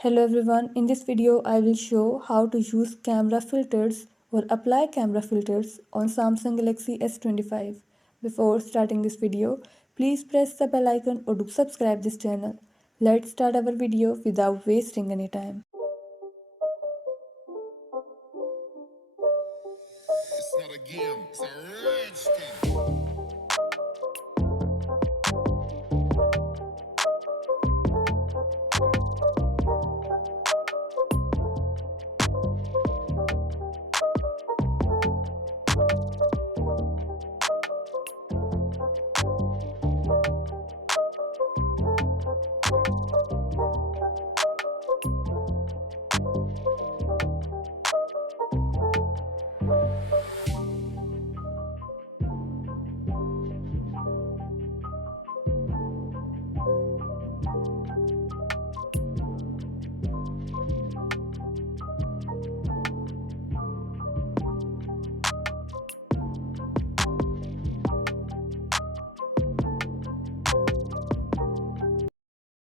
Hello everyone, in this video I will show how to use camera filters or apply camera filters on Samsung Galaxy S25. Before starting this video, please press the bell icon or do subscribe this channel. Let's start our video without wasting any time. It's not a game, it's a